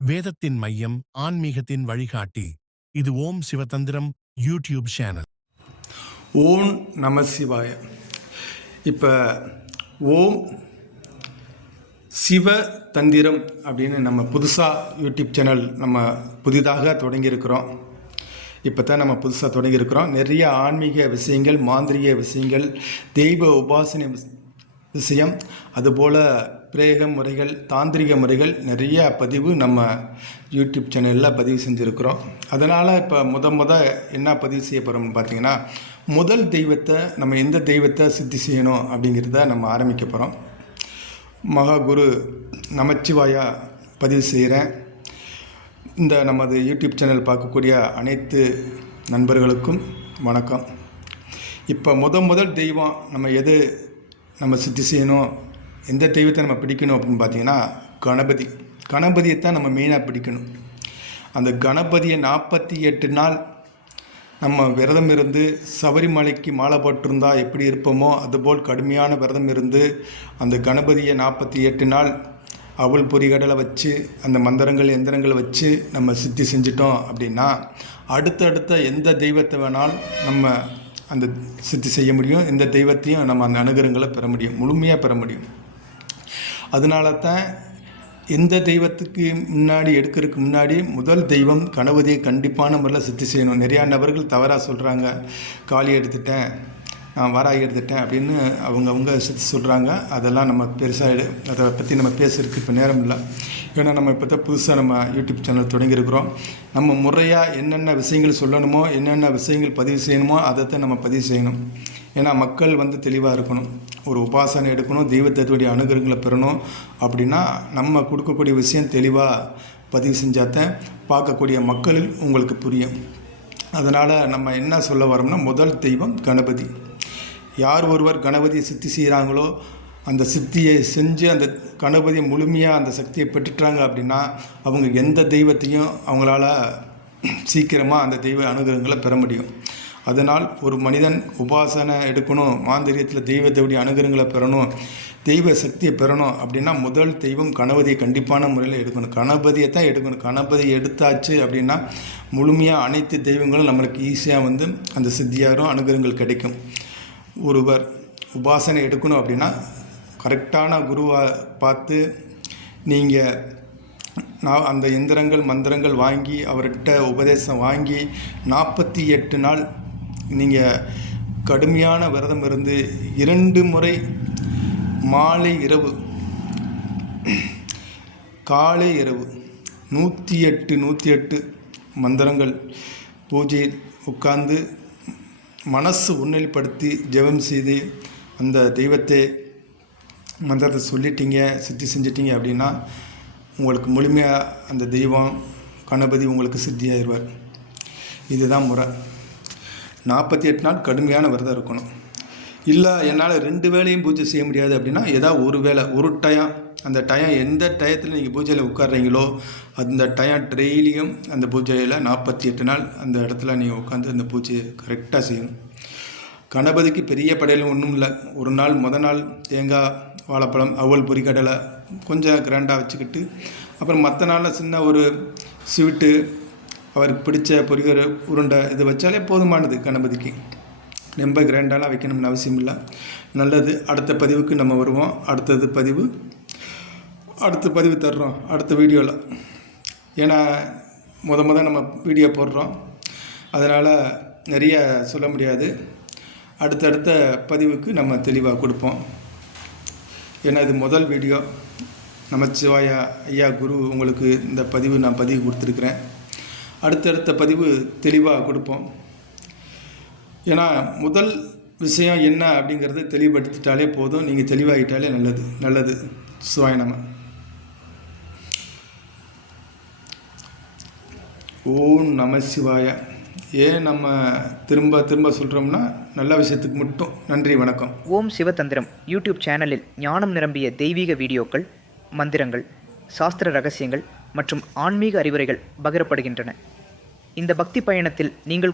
வேதத்தின் மையம், ஆன்மீகத்தின் வழிகாட்டி. இது ஓம் சிவதந்திரம் யூடியூப் சேனல். ஓம் நம சிவாய. இப்போ ஓம் சிவ தந்திரம் அப்படின்னு நம்ம புதுசாக யூடியூப் சேனல் நம்ம புதிதாக தொடங்கியிருக்கிறோம். இப்போ தான் நம்ம புதுசாக தொடங்கியிருக்கிறோம். நிறைய ஆன்மீக விஷயங்கள், மாந்திரிக விஷயங்கள், தெய்வ உபாசனை விஷயம், அதுபோல் பிரேக முறைகள், தாந்திரிக முறைகள் நிறைய பதிவு நம்ம யூடியூப் சேனலில் பதிவு செஞ்சுருக்கிறோம். அதனால் இப்போ முத என்ன பதிவு செய்ய போகிறோம்னு பார்த்தீங்கன்னா, முதல் தெய்வத்தை நம்ம எந்த தெய்வத்தை சித்தி செய்யணும் அப்படிங்கிறத நம்ம ஆரம்பிக்க போகிறோம். மகாகுரு நமச்சிவாயா பதிவு செய்கிறேன். இந்த நமது யூடியூப் சேனல் பார்க்கக்கூடிய அனைத்து நண்பர்களுக்கும் வணக்கம். இப்போ முதல் தெய்வம் நம்ம சித்தி செய்யணும், எந்த தெய்வத்தை நம்ம பிடிக்கணும் அப்படின்னு பார்த்தீங்கன்னா கணபதியை தான் நம்ம மெயினாக பிடிக்கணும். அந்த கணபதியை 48 நாள் நம்ம விரதம் இருந்து சபரிமலைக்கு மாலை போட்டிருந்தா எப்படி இருப்போமோ அதுபோல் கடுமையான விரதம் இருந்து அந்த கணபதியை 48 நாள் அவள் பொறிகடலை வச்சு அந்த மந்திரங்கள் எந்திரங்களை வச்சு நம்ம சித்தி செஞ்சிட்டோம் அப்படின்னா அடுத்தடுத்த எந்த தெய்வத்தை வேணாலும் நம்ம அந்த சித்தி செய்ய முடியும். எந்த தெய்வத்தையும் நம்ம அந்த அனுகிரகங்களை பெற முடியும், முழுமையாக பெற முடியும். அதனால தான் எந்த தெய்வத்துக்கு எடுக்கிறதுக்கு முன்னாடி முதல் தெய்வம் கணபதியை கண்டிப்பான முறையில் சித்தி செய்யணும். நிறையா நபர்கள் தவறாக சொல்கிறாங்க, காளி எடுத்துட்டேன், நான் வாராகி எடுத்துட்டேன் அப்படின்னு அவங்க சித்தி சொல்கிறாங்க. அதெல்லாம் நம்ம பெருசாக அதை பற்றி நம்ம பேசுறதுக்கு இப்போ நேரம் இல்லை. ஏன்னா நம்ம இப்போ தான் புதுசாக நம்ம யூடியூப் சேனல் தொடங்கியிருக்கிறோம். நம்ம முறையாக என்னென்ன விஷயங்கள் சொல்லணுமோ, என்னென்ன விஷயங்கள் பதிவு செய்யணுமோ அதைத்தான் நம்ம பதிவு செய்யணும். ஏன்னா மக்கள் தெளிவாக இருக்கணும். ஒரு உபாசனை எடுக்கணும், தெய்வத்தோடைய அனுகிரகங்களை பெறணும் அப்படின்னா நம்ம கொடுக்கக்கூடிய விஷயம் தெளிவாக பதிவு செஞ்சாதான் பார்க்கக்கூடிய மக்கள் உங்களுக்கு புரியும். அதனால் நம்ம என்ன சொல்ல வரோம்னா, முதல் தெய்வம் கணபதி. யார் ஒருவர் கணபதியை சித்தி செய்கிறாங்களோ, அந்த சித்தியை செஞ்சு அந்த கணபதியை முழுமையாக அந்த சக்தியை பெற்றுட்டாங்க அப்படின்னா அவங்க எந்த தெய்வத்தையும் அவங்களால சீக்கிரமாக அந்த தெய்வ அனுகிரகங்களை பெற முடியும். அதனால் ஒரு மனிதன் உபாசனை எடுக்கணும், மாந்திரியத்தில் தெய்வத்தோடைய அனுகிரகங்களை பெறணும், தெய்வ சக்தியை பெறணும் அப்படின்னா முதல் தெய்வம் கணபதியை கண்டிப்பான முறையில் எடுக்கணும். கணபதியை தான் எடுக்கணும். கணபதியை எடுத்தாச்சு அப்படின்னா முழுமையாக அனைத்து தெய்வங்களும் நம்மளுக்கு ஈஸியாக அந்த சித்தியாரும் அனுகிரகங்கள் கிடைக்கும். ஒருவர் உபாசனை எடுக்கணும் அப்படின்னா கரெக்டான குருவை பார்த்து நீங்கள் அந்த எந்திரங்கள் மந்திரங்கள் வாங்கி அவர்கிட்ட உபதேசம் வாங்கி 48 நாள் நீங்கள் கடுமையான விரதம் இருந்து 2 முறை மாலை இரவு காலை இரவு 108 மந்திரங்கள் பூஜை உட்கார்ந்து மனசு ஒன்றில்படுத்தி ஜெபம் செய்து அந்த தெய்வத்தை மந்திரத்தை சொல்லிட்டீங்க, சித்தி செஞ்சிட்டிங்க அப்படின்னா உங்களுக்கு முழுமையாக அந்த தெய்வம் கணபதி உங்களுக்கு சித்தியாகிடுவார். இதுதான் முறை. 48 நாள் கடுமையான விரதம் இருக்கணும். இல்லை என்னால் 2 வேளையும் பூஜை செய்ய முடியாது அப்படின்னா ஏதாவது ஒரு வேளை, ஒரு டயம், அந்த டயம் எந்த டயத்தில் நீங்கள் பூஜையில் உட்கார்றீங்களோ அந்த டயம் டெய்லியும் அந்த பூஜையில் 48 நாள் அந்த இடத்துல நீங்கள் உட்காந்து அந்த பூஜையை கரெக்டாக செய்யணும். கணபதிக்கு பெரிய படையலும் ஒன்றும் இல்லை. ஒரு நாள் நாள் தேங்காய், வாழைப்பழம், அவல் பொரிக்கடலை கொஞ்சம் கிராண்டாக வச்சுக்கிட்டு, அப்புறம் மற்ற நாளில் சின்ன ஒரு ஸ்வீட்டு, அவருக்கு பிடிச்ச பொரிக்கிற உருண்டை இது வச்சாலே போதுமானது. கணபதிக்கு ரொம்ப கிராண்டாலாம் வைக்கணும்னு அவசியம் இல்லை. நல்லது. அடுத்த பதிவுக்கு நம்ம வருவோம். அடுத்த பதிவு தர்றோம் அடுத்த வீடியோவில். ஏன்னா முத நம்ம வீடியோ போடுறோம், அதனால் நிறைய சொல்ல முடியாது. அடுத்தடுத்த பதிவுக்கு நம்ம தெளிவாக கொடுப்போம். ஏன்னா இது முதல் வீடியோ. நமச்சிவாயா ஐயா குரு உங்களுக்கு இந்த நான் பதிவு கொடுத்துருக்குறேன். அடுத்தடுத்த பதிவு தெளிவாக கொடுப்போம். ஏன்னா முதல் விஷயம் என்ன அப்படிங்கிறத தெளிவுபடுத்திட்டாலே போதும். நீங்கள் தெளிவாகிட்டாலே நல்லது. சிவாய நம. ஓம் நம சிவாய. ஏன் நம்ம திரும்ப சொல்கிறோம்னா நல்ல விஷயத்துக்கு மட்டும். நன்றி, வணக்கம். ஓம் சிவதந்திரம் யூடியூப் சேனலில் ஞானம் நிரம்பிய தெய்வீக வீடியோக்கள், மந்திரங்கள், சாஸ்திர ரகசியங்கள் மற்றும் ஆன்மீக அறிவுரைகள் பகிரப்படுகின்றன. இந்த பக்தி பயணத்தில் நீங்கள்